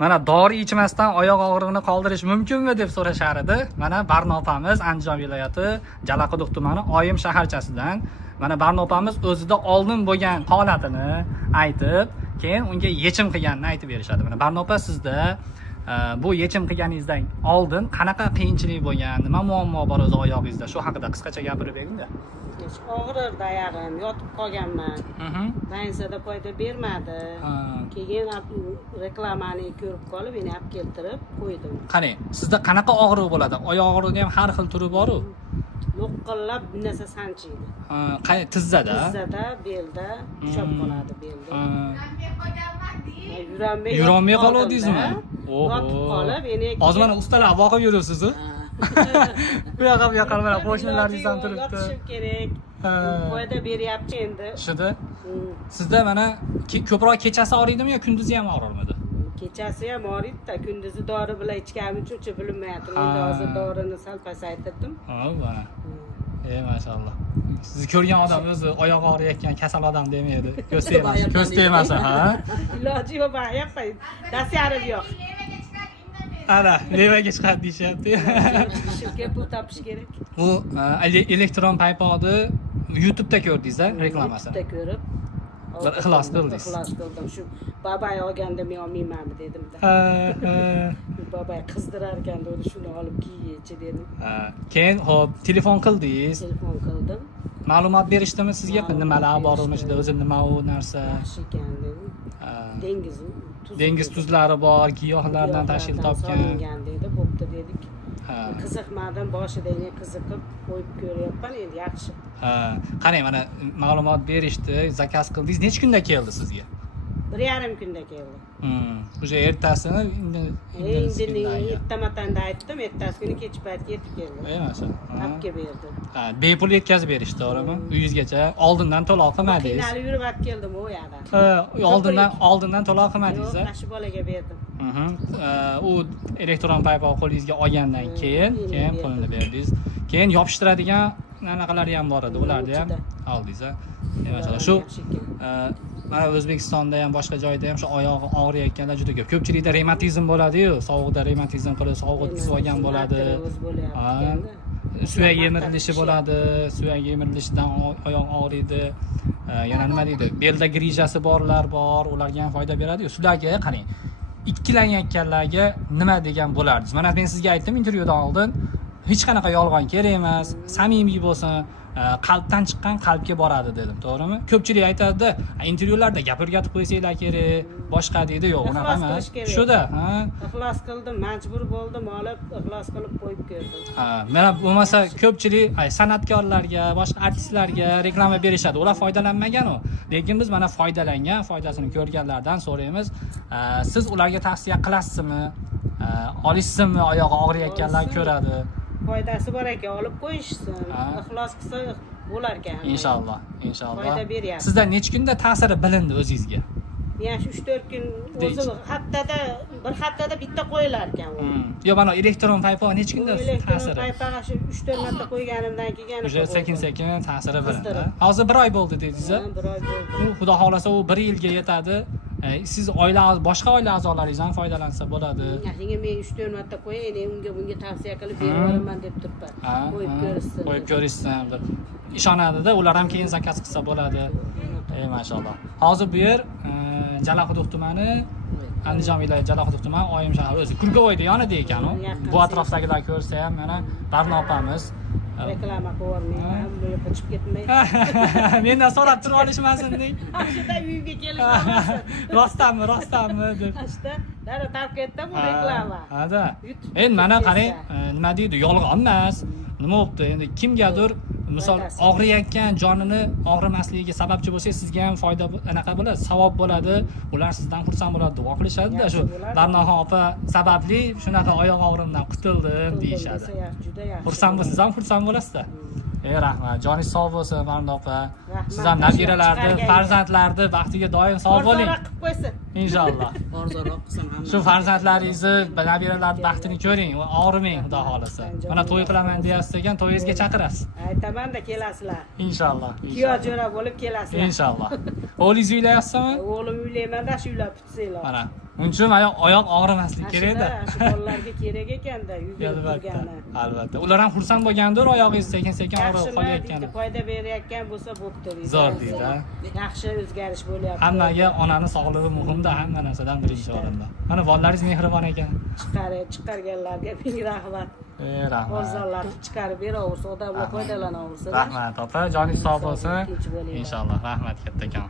Mana dori ichmasdan oyoq og'rig'ini qoldirish mumkinmi deb so'rashar edi. Mana Barno opamiz Andijon viloyati Jalaquduq tumani Oyim shaharchasidan mana Barno opamiz o'zida oldin bo'lgan holatini aytib, keyin unga yechim qilganini aytib berishadi. Mana Barno opa, sizda bu yechim qilganingizdan oldin qanaqa qiyinchilik bo'lgan, nima muammo bor o'zi oyog'ingizda? Shu haqida qisqacha gapirib bering-da. Og'rirdi oyog'im, yotib qolganman. Mansada foyda bermadi. Keyin reklamani ko'rib qolib, meni olib keltirib qo'ydim. Qarang, sizda qanaqa og'riq bo'ladi? Oyoq og'rig'i ham har xil turi bor-ku. Lo'qqillab bir narsa sanchiydi. Tizzada? Tizzada, belda, ushlab qoladi belda. Yurolmay qolodingizmi? Yotib qolib, meni hozir mana ustalar voqib yuribsiz-ku. Bu yoqqa mana qo'shnilaringiz ham turibdi. Yotishim kerak. Foyda beryapti endi. Shida. Sizda mana ko'proq kechasi og'riydimi yo kunduzi ham og'rirmidi? Kechasi ham og'riydi-da, kunduzi dori bilan ichganim uchun bilinmayapti. Endi hozir dorini sal pasaytirdim. Va. Mashalloh. Sizni ko'rgan odam o'zi oyoq og'riyotgan kasal odam demaydi. Ko'z tegmasa, ha? Iloji yo'q, yapay. Dasyarib yo'q. Ana, levaga chiqadi deyapti. Shirkatga pul topish kerak. U elektron paypoqni YouTube'da ko'rdingiz-a, reklamasini? YouTube'da ko'rib, bir ixlos qildingiz. Ixlos qildim. Shu babay olganda men olmaymanmi dedim-da. Babay qizdirar ekan, dedi, shuni olib kiychi dedim. Keyin hop, telefon qildingiz. Telefon qildim. Ma'lumot berishdimi sizga? Nimalar bor uni ichida, o'zi nima u narsa? Yaxshi ekan dedim. Dengiz tuzlari bor, giyohlardan tashkil topgan. Dedi, bo'pti dedik. Qiziqmadim, boshida qiziqib qo'yib ko'ryapman, endi yaxshi. Qarang, mana ma'lumot berishdi, zakaz qildingiz. Necha kunda keldi sizga? 1,5 kunda keldi. O'sha ertasini endi ertamatanda aytdim, ertasi kuni kech payt yetib keldi. Maşallah. Olib kelib berdi. Bepul yetkazib berishdi, to'g'rimi? Uyingizgacha oldindan to'lov qilmadingiz. Qiynalib yurib olib keldim u yoqda. Oldindan to'lov qilmadingiz. Yo'q, shu bolaga berdim. U elektron paypoq qo'lingizga olgandan keyin pulni berdingiz. Keyin yopishtiradigan anaqalari ham bor edi, ularni ham oldingiz. Maşallah. Shu mana O'zbekistonda ham boshqa joyda ham shu oyog'i og'riyotganlar juda ko'p. Ko'pchilikda revmatizm bo'ladi-yu, sovuqda revmatizm qilib sovuq kuzib olgan bo'ladi. Suyak yemirilishi bo'ladi, suyak yemirilishidan oyoq og'riydi. Yana nima deydi? Belda grijasi borlar bor, ularga ham foyda beradi-yu. Sizlarga qarang. Ikkilanayotganlarga nima degan bo'lardingiz? Mana men sizga aytdim intervyudan oldin, hech qanaqa yolg'on kerak emas, samimiy bo'lsin, qalbdan chiqqan qalbga boradi dedim, to'g'rimi? Ko'pchilik aytadi, intervyularda gapirgatib qo'ysanglar kerak, boshqa deydi, yo'q, unaqa emas. Shuda, ixlos qildim, majbur bo'ldim, olib ixlos qilib qo'yib ko'rdim. Mana bo'lmasa ko'pchilik san'atkorlarga, boshqa artistlarga reklama berishadi. Ular foydalanmagan u. Lekin biz mana foydalangan, foydasini ko'rganlardan so'raymiz. Siz ularga tavsiya qilasizmi? Olishsinmi, oyog'i og'riyotganlar ko'radi. Foydasi bor ekan, olib qo'yishsin. Ixlos qilsa bo'lar ekan. Inshaalloh. Foyda beryapti. Sizda necha kunda ta'siri bilindi o'zingizga? Men shu 3-4 kun o'zi bir haftada bitta qo'yilar ekan u. Yo, mana elektron paypoq necha kunda ta'siri? Elektron paypoq shu 3-4 marta qo'yganimdan keyin o'sha sekin-sekin ta'siri bilindi. Hozir 1 oy bo'ldi dedingiz-a? 1 oy bo'ldi. Xudo xolasa u 1 yilga yetadi. Siz boshqa oila a'zolaringiz ham foydalansa bo'ladi. Yaxshigina men 3-4 marta qo'yay, bunga tavsiya qilib beraman deb turibman. Qo'yib ko'rishsin. Qo'yib ko'rishsin deb ishonadi-da, ular ham keyin zakaz qilsa bo'ladi. Mashalloh. Hozir bu yer Jalaquduq tumani, Andijon viloyati Jalaquduq tumani Oyim shahar o'zi Kurgovoyda yonida ekan u. Bu atrofdagilar ko'rsa ham mana Barno opamiz reklama qilyapman, bu yoqqa chiqib ketmay. Mendan so'rab turib olishmasin deng. Ashida uyga kelishmasin. Rostdanmi deb. Ashida dara tarqatda bu reklama. Hada. Endi mana qarang, nima deydi? Yolg'on emas. Nima bo'pti? Endi kimgadir misol og'riyotgan jonini og'rimasligiga sababchi bo'lsangiz, sizga ham foyda anaqa bo'ladi, savob bo'ladi. Ular sizdan xursand bo'ladi, duo qilishadi-da, shu Barnoxon opa sababli shunaqa oyoq og'rimdan qutuldim deyishadi. Juda yaxshi. Xursand bo'lsangiz ham xursand bo'lasiz-da. Rahmat. Joningiz sog' bo'lsin, Barno opa. Siz ham nabiralarni, farzandlarni baxtiga doim sog' bo'ling. Orzuroq qilib qo'ysin. Inshaalloh. Orzuroq qilsin hamma. Shu farzandlaringizni, nabiralarning baxtini ko'ring, og'rimang, xudo xolasa. Mana to'y qilaman deyapsiz ekan, to'yingizga chaqirasiz. Aytaman-da, kelasizlar. Inshaalloh. Kiyo jo'ra bo'lib kelasizlar. Inshaalloh. O'g'lingizni uylayapsizmi? O'g'lim uylayman-da, shu uylab tutsanglar. Mana Uning uchun oyoq og'rimasligi kerak-da. Shu bolalarga kerak ekanda yugurib turgani. Albatta. Ular ham xursand bo'lgandir, oyog'ingiz sekin-sekin og'rib qolayotgani. Foyda berayotgan bo'lsa bo'pti deydi. Zo'r deydi. Yaxshi o'zgarish bo'lyapti. Hammaga onani sog'lig'i muhimda, hamma narsadan birinchi o'rinda. Mana bolalaringiz mehribon ekan. Chiqarganlarga ming rahmat. Rahmat. Bozorlarni chiqarib beraversa, odamlar foydalanaversin. Rahmat, opa. Joningiz sog' bo'lsin. Inshaalloh. Rahmat kattakon.